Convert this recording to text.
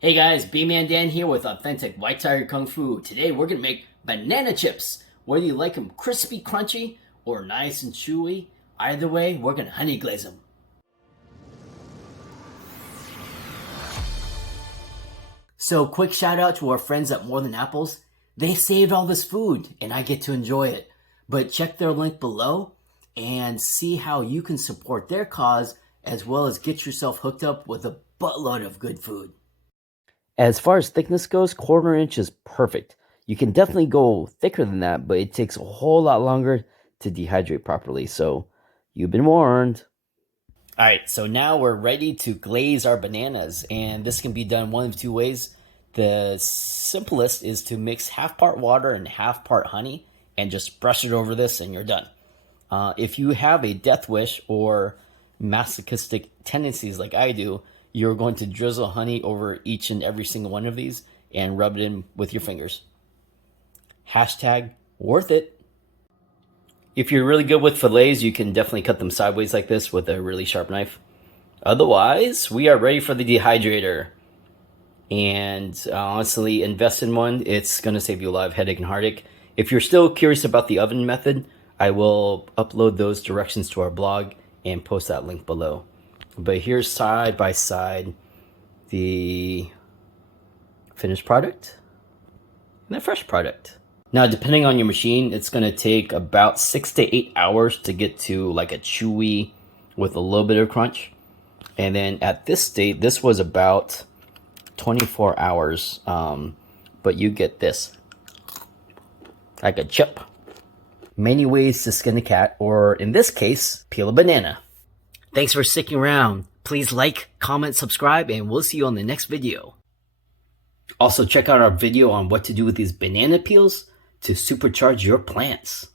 Hey guys, B-Man Dan here with Authentic White Tiger Kung Fu. Today we're going to make banana chips. Whether you like them crispy, crunchy, or nice and chewy, either way, we're going to honey glaze them. So quick shout out to our friends at More Than Apples. They saved all this food and I get to enjoy it. But check their link below and see how you can support their cause as well as get yourself hooked up with a buttload of good food. As far as thickness goes, 1/4 inch is perfect. You can definitely go thicker than that, but it takes a whole lot longer to dehydrate properly, so you've been warned. Alright, so now we're ready to glaze our bananas, and this can be done one of two ways. The simplest is to mix half part water and half part honey, and just brush it over this and you're done. If you have a death wish or masochistic tendencies like I do, you're going to drizzle honey over each and every single one of these and rub it in with your fingers. Hashtag worth it. If you're really good with fillets, you can definitely cut them sideways like this with a really sharp knife. Otherwise, we are ready for the dehydrator. And honestly, invest in one. It's going to save you a lot of headache and heartache. If you're still curious about the oven method, I will upload those directions to our blog and post that link below. But here's side by side the finished product and the fresh product. Now, depending on your machine, it's going to take about 6 to 8 hours to get to like a chewy with a little bit of crunch. And then at this state, this was about 24 hours. But you get this, like a chip. Many ways to skin a cat, or in this case, peel a banana. Thanks for sticking around. Please like, comment, subscribe, and we'll see you on the next video. Also, check out our video on what to do with these banana peels to supercharge your plants.